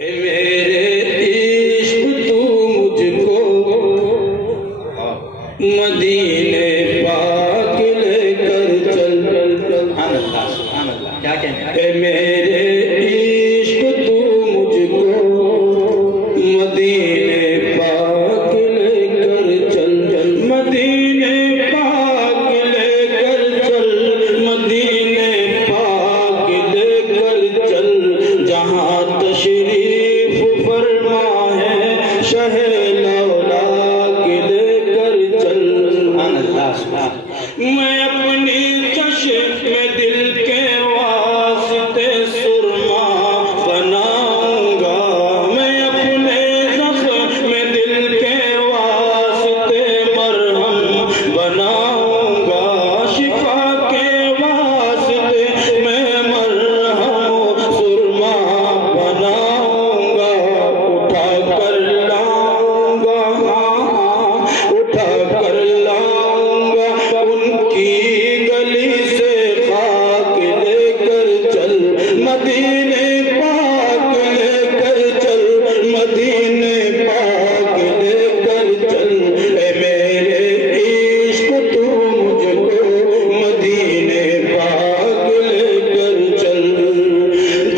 اے میرے عشق تو مجھ کو مدینے پاک لے کر چل. سبحان اللہ سبحان اللہ. کیا کہنے ہیں؟ اے میرے عشق تو مجھ کو مدینے پاک لے کر چل. مدینے پاک لے کر چل. مدینے پاک لے کر چل. جہاں تشریف فرما ہے شہ لولاک لے کر چل. سبحان اللہ سبحان. میں اپنی چشم میں دل کے واسطے سرما بناؤں گا. میں اپنے زخم میں دل کے واسطے مرہم بناؤں گا. شفا کے واسطے میں مرہم سرما بناؤں گا. اٹھا کر لاؤں گا اٹھا کر لاؤں گا ان کی گلی سے خاک لے کر چل. مدینے پاک لے کر چل. مدینے پاک لے کر چل. اے میرے عشق تو مجھ کو مدینے پاک لے کر چل.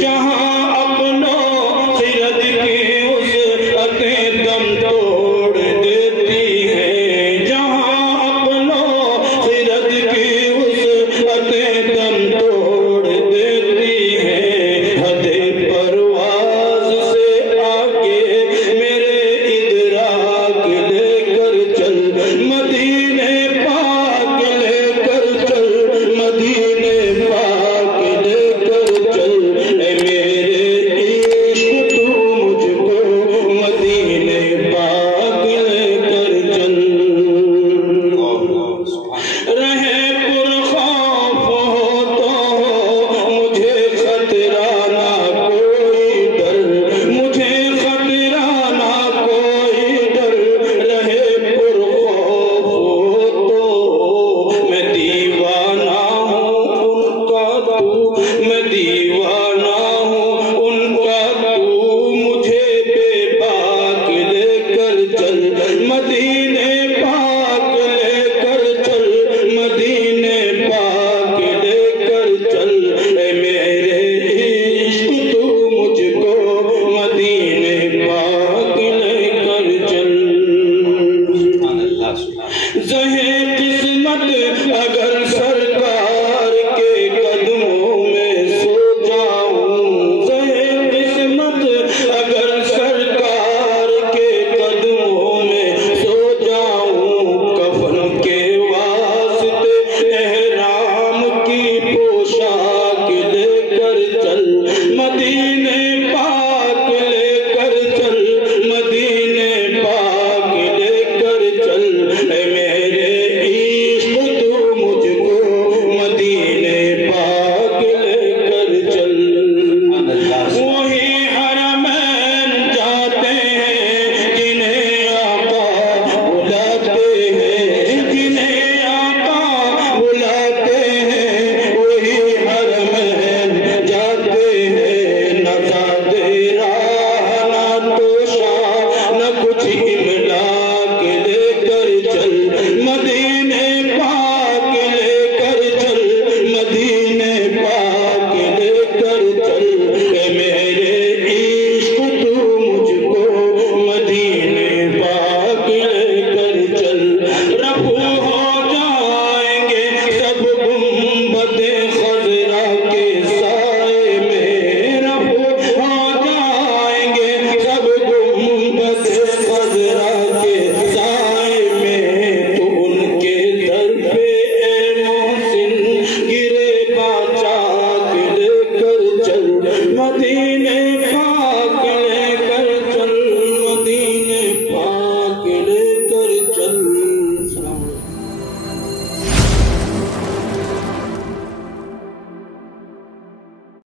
جہاں اپنوں سے رد کی وسعتیں دم توڑ دیتی ہیں. جہاں اپنوں سے رد کی وسعتیں دم توڑ دیتی ہیں. حد پرواز سے آگے میرے ادراک لے کر چل. مدینے پاک لے کر چل. مدینے پاک لے کر چل. اے میرے عشق تو مجھ کو مدینے پاک لے کر چل. رہے پرخوف ہو تو مجھے خطرہ نہ کوئی ڈر. مجھے خطرہ نہ کوئی ڈر. رہے پرخوف ہو تو میں دیوانہ ہوں ان کا تو. میں دیوانہ ہوں ان کا تو. مجھے بے باک لے کر چل. مدینے پاک لے کر چل. مدینے پاک لے کر چل. اے میرے عشق تو مجھ کو مدینے پاک لے کر چل. زہے قسمت اگر